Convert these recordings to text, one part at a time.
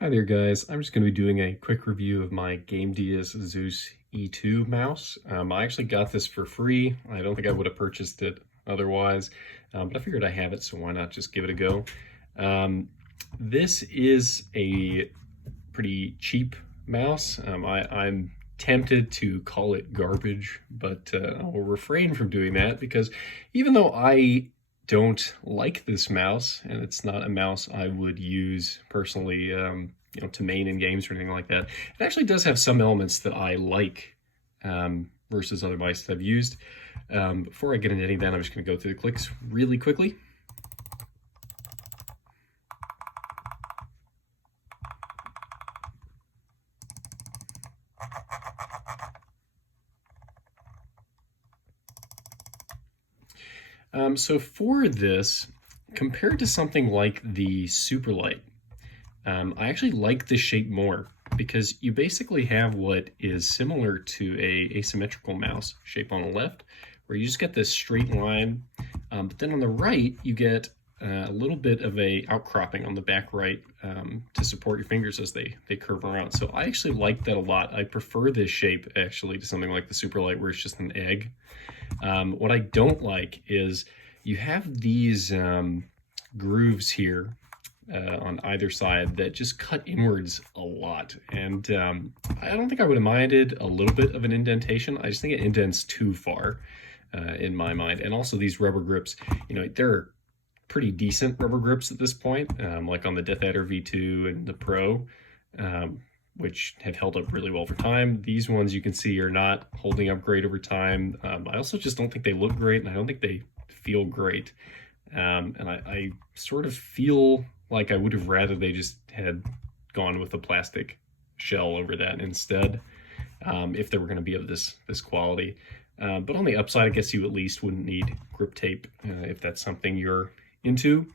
Hi there guys, I'm just going to be doing a quick review of my Gamdias Zeus E2 mouse. I actually got this for free. I don't think I would have purchased it otherwise, but I figured I have it, so why not just give it a go. This is a pretty cheap mouse. I'm tempted to call it garbage, but I will refrain from doing that because even though I don't like this mouse, and it's not a mouse I would use personally, to main in games or anything like that. It actually does have some elements that I like versus other mice that I've used. Before I get into any of that, I'm just going to go through the clicks really quickly. So for this, compared to something like the Superlight, I actually like this shape more because you basically have what is similar to a asymmetrical mouse shape on the left, where you just get this straight line, but then on the right you get a little bit of a outcropping on the back right to support your fingers as they curve around. So I actually like that a lot. I prefer this shape actually to something like the Superlight where it's just an egg. What I don't like is you have these grooves here on either side that just cut inwards a lot. And I don't think I would have minded a little bit of an indentation. I just think it indents too far in my mind. And also these rubber grips, they're pretty decent rubber grips at this point, like on the Death Adder V2 and the Pro, which have held up really well for time. These ones you can see are not holding up great over time. I also just don't think they look great, and I don't think they feel great. And I sort of feel like I would have rather they just had gone with a plastic shell over that instead, if they were going to be of this quality. But on the upside, I guess you at least wouldn't need grip tape if that's something you're into.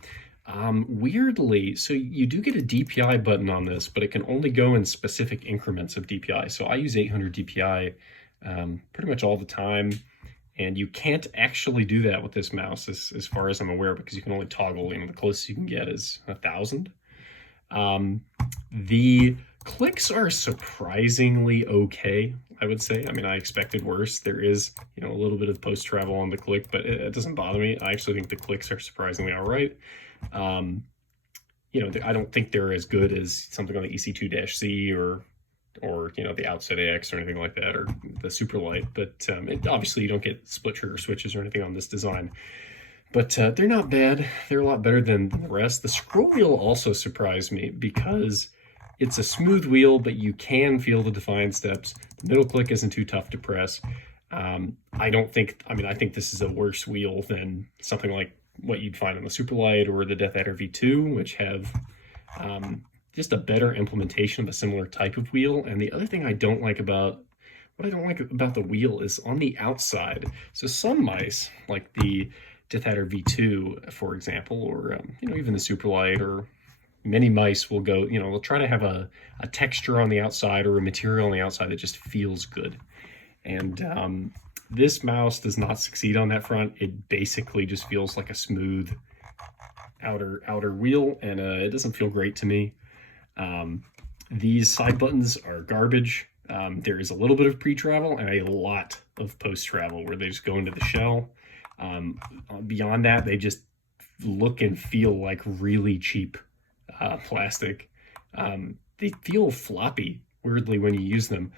Weirdly, so you do get a DPI button on this, but it can only go in specific increments of DPI. So I use 800 DPI pretty much all the time. And you can't actually do that with this mouse as far as I'm aware, because you can only toggle, the closest you can get is 1,000. The clicks are surprisingly okay, I would say. I mean, I expected worse. There is, a little bit of post-travel on the click, but it doesn't bother me. I actually think the clicks are surprisingly all right. I don't think they're as good as something on the EC2-C or the Outset AX or anything like that, or the Superlight, but obviously you don't get split trigger switches or anything on this design. But they're not bad. They're a lot better than the rest. The scroll wheel also surprised me because it's a smooth wheel, but you can feel the defined steps. The middle click isn't too tough to press. I think this is a worse wheel than something like what you'd find on the Superlight or the Death Adder V2, which have just a better implementation of a similar type of wheel. And the other thing I don't like about the wheel is on the outside. So some mice, like the Death Adder V2, for example, or even the Superlight, or many mice will go, they'll try to have a texture on the outside or a material on the outside that just feels good. And this mouse does not succeed on that front. It basically just feels like a smooth outer wheel, and it doesn't feel great to me. These side buttons are garbage. There is a little bit of pre-travel and a lot of post-travel where they just go into the shell. Beyond that, they just look and feel like really cheap plastic. They feel floppy, weirdly, when you use them.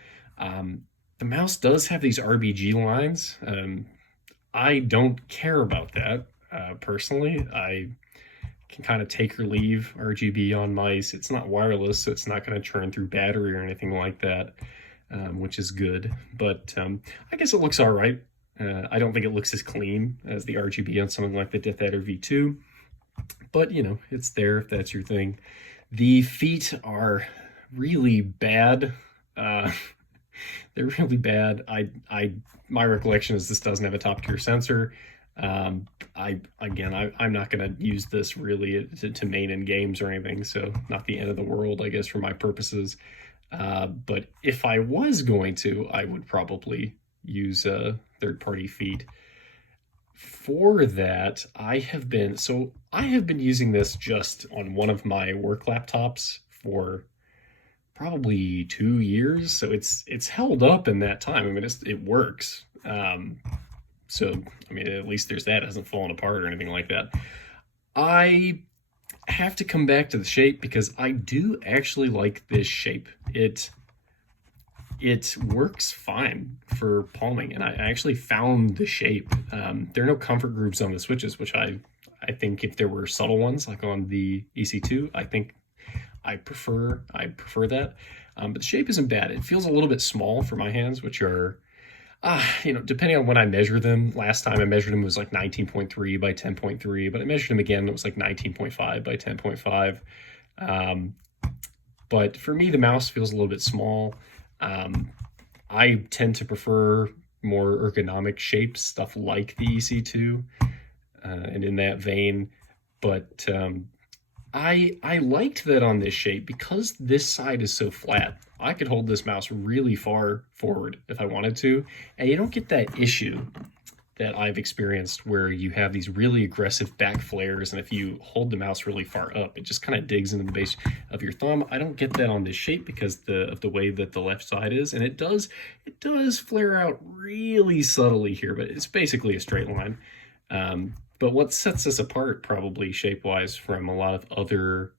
The mouse does have these RGB lines. I don't care about that, personally. I can kind of take or leave RGB on mice. It's not wireless, so it's not going to churn through battery or anything like that, which is good. But I guess it looks all right. I don't think it looks as clean as the RGB on something like the Death Adder V2, but it's there if that's your thing. The feet are really bad. They're really bad. My recollection is this doesn't have a top tier sensor. I'm not going to use this really to main in games or anything, so not the end of the world, I guess, for my purposes. But if I was going to, I would probably use third-party feet. For that, I have been using this just on one of my work laptops for probably 2 years, so it's held up in that time. I mean, it works. So I mean, at least there's that. It hasn't fallen apart or anything like that. I have to come back to the shape because I do actually like this shape. It works fine for palming, and I actually found the shape. There are no comfort grooves on the switches, which I think if there were subtle ones like on the EC2, I think I prefer that. But the shape isn't bad. It feels a little bit small for my hands, which are, depending on when I measure them. Last time I measured them was like 19.3 by 10.3, but I measured them again, it was like 19.5 by 10.5. But for me, the mouse feels a little bit small. I tend to prefer more ergonomic shapes, stuff like the EC2, and in that vein. But I liked that on this shape because this side is so flat. I could hold this mouse really far forward if I wanted to, and you don't get that issue that I've experienced where you have these really aggressive back flares, and if you hold the mouse really far up, it just kind of digs into the base of your thumb. I don't get that on this shape because of the way that the left side is, and it does flare out really subtly here, but it's basically a straight line. But what sets this apart, probably shape-wise, from a lot of other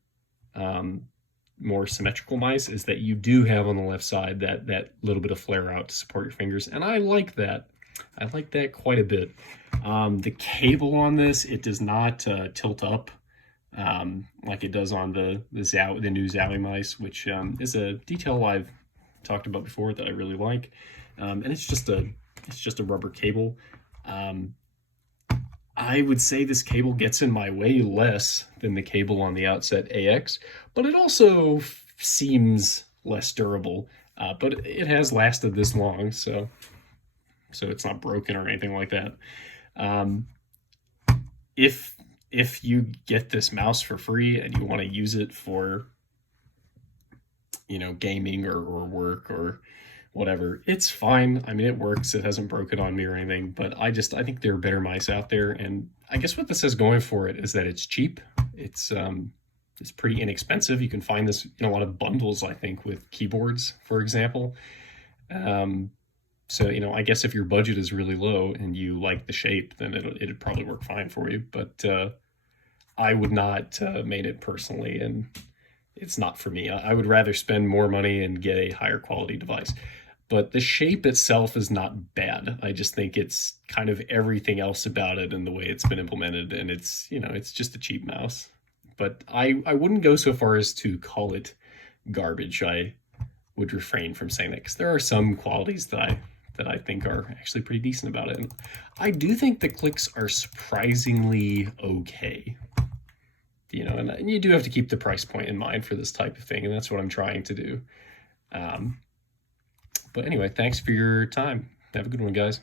more symmetrical mice, is that you do have on the left side that little bit of flare out to support your fingers, and I like that. I like that quite a bit. The cable on this, it does not tilt up like it does on the new Zowie mice, which is a detail I've talked about before that I really like. And it's just a rubber cable. I would say this cable gets in my way less than the cable on the Outset AX, but it also seems less durable. But it has lasted this long, so it's not broken or anything like that. If you get this mouse for free and you want to use it for, gaming or work or whatever, it's fine. I mean, it works. It hasn't broken on me or anything, but I think there are better mice out there. And I guess what this has going for it is that it's cheap. It's pretty inexpensive. You can find this in a lot of bundles, I think, with keyboards, for example. So, I guess if your budget is really low and you like the shape, then it'd probably work fine for you. But I would not main it personally, and it's not for me. I would rather spend more money and get a higher quality device. But the shape itself is not bad. I just think it's kind of everything else about it and the way it's been implemented, and it's just a cheap mouse. But I wouldn't go so far as to call it garbage. I would refrain from saying that because there are some qualities that I think are actually pretty decent about it. And I do think the clicks are surprisingly okay. And you do have to keep the price point in mind for this type of thing, and that's what I'm trying to do. But anyway, thanks for your time. Have a good one, guys.